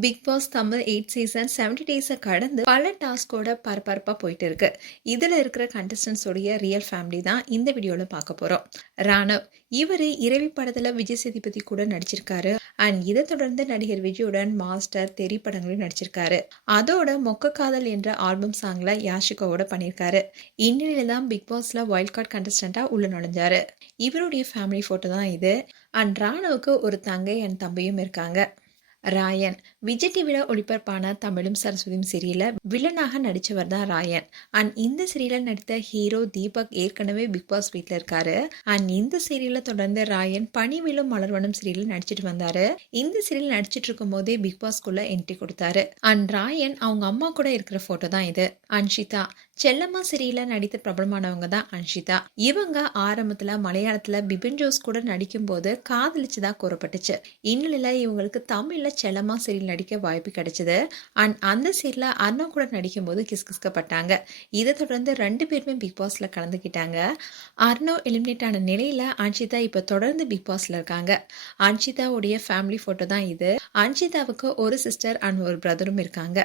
Big pass Tamil 8 season 70 டேஸை கடந்து பல டாஸ்கோட பரபரப்பாக போயிட்டு இருக்கு. இதில் இருக்கிற கண்டஸ்டன்ஸோடைய ரியல் ஃபேமிலி தான் இந்த வீடியோவில் பார்க்க போகிறோம். ராணவ் இவர் இரவி படத்தில் விஜய் சேதுபதி கூட நடிச்சிருக்காரு. அண்ட் இதை தொடர்ந்து நடிகர் விஜயுடன் மாஸ்டர் தெரி படங்களையும் நடிச்சிருக்காரு. அதோட மொக்க காதல் என்ற ஆல்பம் சாங்ல யாஷிகாவோட பண்ணியிருக்காரு. இந்நிலையில தான் பிக் பாஸ்ல வைல்ட் கார்டு கண்டஸ்டண்டா உள்ள நுழைஞ்சாரு. இவருடைய ஃபேமிலி ஃபோட்டோ தான் இது. அண்ட் ராணவுக்கு ஒரு தங்கை அண்ட் தம்பியும் இருக்காங்க. ராயன் விஜய் டிவில ஒளிபரப்பான தமிழும் சரஸ்வதியும் சீரியல்ல வில்லனாக நடிச்சவர் தான் ராயன். அண்ட் இந்த சீரியல்ல நடித்த ஹீரோ தீபக் ஏற்கனவே பிக் பாஸ் வீட்டில் இருக்காரு. அண்ட் இந்த சீரியல்ல தொடர்ந்து ராயன் பனிவிலும் மலர்வனம் சீரியல் நடிச்சிட்டு வந்தாரு. இந்த சீரியல் நடிச்சிட்டு இருக்கும் போதே பிக் பாஸ்குள்ள என்ட்ரி கொடுத்தாரு. அண்ட் ராயன் அவங்க அம்மா கூட இருக்கிற போட்டோ தான் இது. அன்ஷிதா செல்லம்மா சீரியல்ல நடித்த பிரபலமானவங்க தான் அன்ஷிதா. இவங்க ஆரம்பத்துல மலையாளத்துல பிபின் ஜோஸ் கூட நடிக்கும் போது காதலிச்சுதான் கூறப்பட்டுச்சு. இந்நிலையில இவங்களுக்கு தமிழ்ல செல்லம்மா சீரியல் நடிக்க வாய்ப்பு கிடைச்சது. அண்ட் அந்த சீரியல்ல அர்ணவ் கூட நடிக்கும் போது கிஸ்கிஸ்கப்பட்டாங்க. இதை தொடர்ந்து 2 பேருமே பிக் பாஸ்ல கலந்துக்கிட்டாங்க. அர்ணவ் எலிமினேட் ஆன நிலையில அன்ஷிதா இப்ப தொடர்ந்து பிக் பாஸ்ல இருக்காங்க. அன்ஷிதாவுடைய ஃபேமிலி போட்டோ தான் இது. அன்ஷிதாவுக்கு ஒரு சிஸ்டர் அண்ட் ஒரு பிரதரும் இருக்காங்க.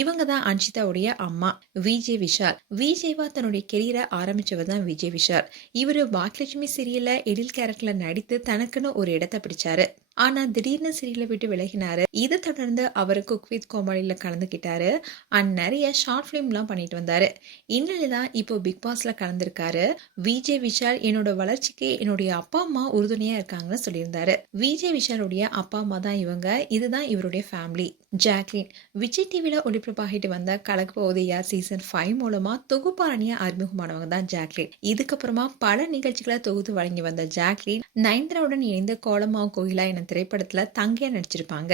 இவங்க தான் அன்ஷிதாவுடைய அம்மா விஜய் விஷால். விஜய்வா தன்னுடைய கெரியரை ஆரம்பிச்சவர் தான் விஜய் விஷால். இவரு பாக்யலட்சுமி சீரியல்ல எடில் கேரக்டர்ல நடித்து தனக்குன்னு ஒரு இடத்தை பிடிச்சாரு. ஆனா திடீர்னு சீரியலை விட்டு விலகினாரு. இதை தொடர்ந்து அவர் குக் வித் கோமாளியில கலந்துக்கிட்டாரு. அண்ட் நிறைய ஷார்ட் ஃபிலிம்லாம் பண்ணிட்டு வந்தாரு. இந்நிலைதான் இப்போ பிக் பாஸ்ல கலந்துருக்காரு. விஜய் விஷால் என்னோட வளர்ச்சிக்கு என்னுடைய அப்பா அம்மா உறுதுணையா இருக்காங்கன்னு சொல்லியிருந்தாரு. விஜய் விஷாலுடைய அப்பா அம்மா தான் இவங்க. இதுதான் இவருடைய ஃபேமிலி. ஜாக்லின் விஜய் டிவில ஒளிபரப்பாகிட்டு வந்த கலக்கு போதையா சீசன் 5 மூலமா தொகுப்பாரணியா அறிமுகமானவங்க தான் ஜாக்லின். இதுக்கப்புறமா பல நிகழ்ச்சிகளை தொகுத்து வழங்கி வந்த ஜாக்லின் நயன்தாராவுடன் இணைந்து கோலமா கோயிலா என திரைப்படத்துல தங்கையா நடிச்சிருப்பாங்க.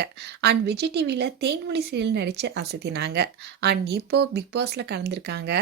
அண்ட் விஜய் டிவில தேன்மொழி சீரியல் நடிச்சு அசத்தினாங்க. அண்ட் இப்போ பிக் பாஸ்ல கலந்துருக்காங்க.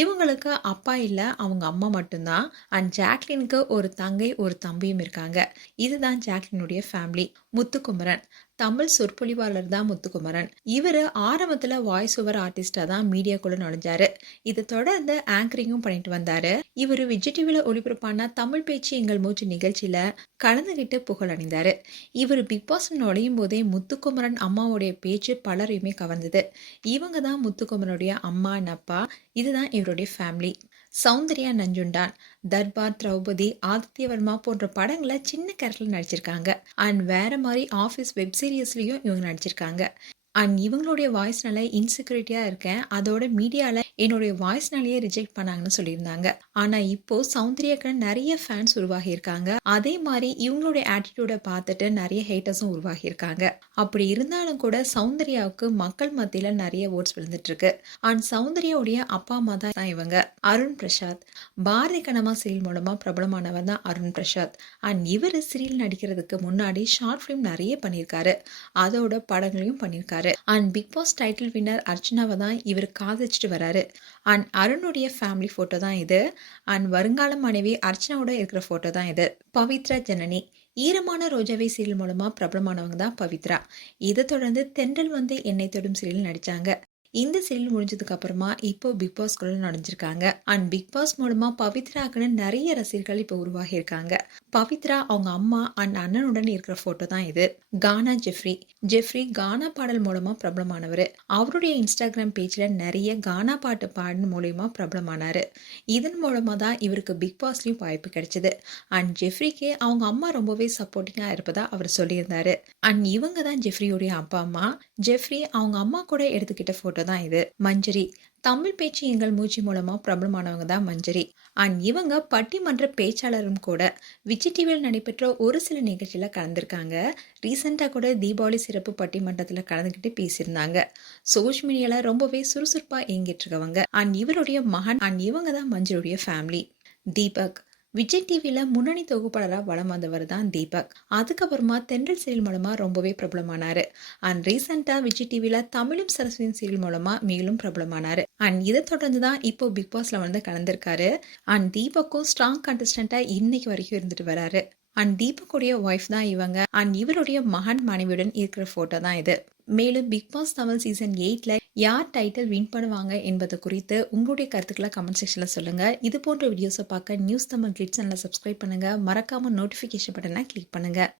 இவங்களுக்கு அப்பா இல்ல, அவங்க அம்மா மட்டும்தான். அண்ட் ஜாக்லினுக்கு ஒரு தங்கை ஒரு தம்பியும் இருக்காங்க. இதுதான் ஜாக்லினுடைய ஃபேமிலி. முத்துக்குமரன் தமிழ் சொற்பொழிவாளர் தான் முத்துக்குமரன். இவர் ஆரம்பத்துல வாய்ஸ் ஓவர் ஆர்டிஸ்டா தான் மீடியாக்குள்ள நுழைஞ்சாரு. இதை தொடர்ந்து ஆங்கரிங்கும் பண்ணிட்டு வந்தாரு. இவர் விஜய் டிவில ஒளிபரப்பான தமிழ் பேச்சு எங்கள் மூச்சு நிகழ்ச்சியில கலந்துகிட்டு புகழ் அணிந்தாரு. இவர் பிக் பாஸ் நுழையும் போதே முத்துக்குமரன் அம்மாவுடைய பேச்சு பலரையுமே கவர்ந்தது. இவங்க தான் முத்துக்குமரனுடைய அம்மா அண்ட் அப்பா. இதுதான் இவருடைய ஃபேமிலி. சௌந்தர்யா நஞ்சுண்டான் தர்பார், திரௌபதி, ஆதித்யவர்மா போன்ற படங்களை சின்ன கேரக்டர்ல நடிச்சிருக்காங்க. அண்ட் வேற மாதிரி ஆஃபீஸ் வெப் சீரிஸ்லயும் இவங்க நடிச்சிருக்காங்க. அண்ட் இவங்களுடைய வாய்ஸ்னால இன்செக்யூரிட்டியா இருக்கேன், அதோட மீடியால என்னுடைய வாய்ஸ்னாலேயே ரிஜெக்ட் பண்ணாங்கன்னு சொல்லியிருந்தாங்க. ஆனா இப்போ சௌந்தர்யாக்கு நிறைய ஃபேன்ஸ் உருவாகி இருக்காங்க. அதே மாதிரி இவங்களுடைய ஆட்டிடியூட பார்த்துட்டு நிறைய ஹேட்டர்ஸும் உருவாகி இருக்காங்க. அப்படி இருந்தாலும் கூட சௌந்தர்யாவுக்கு மக்கள் மத்தியில நிறைய ஓட்ஸ் விழுந்துட்டு இருக்கு. அண்ட் சௌந்தர்யாவுடைய அப்பா அம்மா தான் இவங்க. அருண் பிரசாத் பாரதி கனமா சீரியல் மூலமா பிரபலமானவர் தான் அருண் பிரசாத். அண்ட் இவர் சீரியல் நடிக்கிறதுக்கு முன்னாடி ஷார்ட் ஃபிலிம் நிறைய பண்ணியிருக்காரு. அதோட படங்களையும் பண்ணியிருக்காரு. And Bigg Boss title winner அர்ச்சனாவை தான் இவர் காதலிச்சுட்டு வராரு. அண்ட் அருணுடைய ஃபேமிலி போட்டோ தான் இது. அண்ட் வருங்கால மனைவி அர்ச்சனாவோட இருக்கிற போட்டோ தான் இது. பவித்ரா ஜனனி ஈரமான ரோஜாவை சீரியல் மூலமா பிரபலமானவங்க தான் பவித்ரா. இதை தொடர்ந்து தென்றல் வந்து என்னை தொடும் சீரியல் நடிச்சாங்க. இந்த சீரியல் முடிஞ்சதுக்கு அப்புறமா இப்போ பிக் பாஸ்குள்ள நுழைஞ்சிருக்காங்க. அண்ட் பிக் பாஸ் மூலமா பவித்ராக்குன்னு நிறைய ரசிகர்கள் இப்போ உருவாகி இருக்காங்க. பவித்ரா அவங்க அம்மா அண்ட் அண்ணனுடன் இருக்கிற போட்டோ தான் இது. கானா ஜெஃப்ரி கானா பாடல் மூலமா பிரபலமானவர். அவருடைய இன்ஸ்டாகிராம் பேஜ்ல நிறைய கானா பாட்டு பாடல் மூலமா பிரபலமானாரு. இதன் மூலமா தான் இவருக்கு பிக் பாஸ்லயும் வாய்ப்பு கிடைச்சது. அண்ட் ஜெஃப்ரிக்கு அவங்க அம்மா ரொம்பவே சப்போர்ட்டிங்கா இருப்பதா அவர் சொல்லியிருந்தாரு. அண்ட் இவங்க தான் ஜெஃப்ரியுடைய அப்பா அம்மா. ஜெஃப்ரி அவங்க அம்மா கூட எடுத்துக்கிட்ட போட்டோ தான் இது. மஞ்சரி தமிழ் பேச்சு எங்கள் மூச்சு மூலமா பிரபலமானவங்க தான் மஞ்சரி. அண்ட் இவங்க பட்டிமன்ற பேச்சாளரும் கூட. விஜய் டிவியில் நடைபெற்ற ஒரு சில நிகழ்ச்சியில கலந்துருக்காங்க. ரீசெண்டா கூட தீபாவளி சிறப்பு பட்டிமன்றத்துல கலந்துக்கிட்டு பேசியிருந்தாங்க. சோஷியல் மீடியால ரொம்பவே சுறுசுறுப்பா இயங்கிட்டு இருக்கவங்க. அண்ட் இவருடைய மகன் அண்ட் இவங்க தான் மஞ்சருடைய ஃபேமிலி. தீபக் விஜய் டிவில முன்னணி தொகுப்பாளராக வலம் வந்தவர் தான் தீபக். அதுக்கப்புறமா தென்றல் சீரியல் மூலமா ரொம்பவே பிரபலமானாரு. அண்ட் ரீசெண்டா விஜய் டிவில தமிழும் சரஸ்வதியும் சீரியல் மூலமா மேலும் பிரபலமானாரு. அண்ட் இதை தொடர்ந்து தான் இப்போ பிக் பாஸ்ல வந்து கலந்திருக்காரு. அண்ட் தீபக்கும் ஸ்ட்ராங் கண்டஸ்டண்டா இன்னைக்கு வரைக்கும் இருந்துட்டு வராரு. அண்ட் தீபக்குடைய ஒய்ஃப் தான் இவங்க. அண்ட் இவருடைய மகன் மனைவியுடன் இருக்கிற போட்டோ தான் இது. மேலும் பிக் பாஸ் தமிழ் சீசன் 8ல யார் டைட்டில் வின் பண்ணுவாங்க என்பது குறித்து உங்களுடைய கருத்துக்களை கமெண்ட் செக்ஷன்ல சொல்லுங்க. இது போன்ற வீடியோஸை பார்க்க நியூஸ் தமிழ் கிளிட்ஸ் சேனலை சப்ஸ்கிரைப் பண்ணுங்க. மறக்காம நோட்டிபிகேஷன் பட்டனை கிளிக் பண்ணுங்க.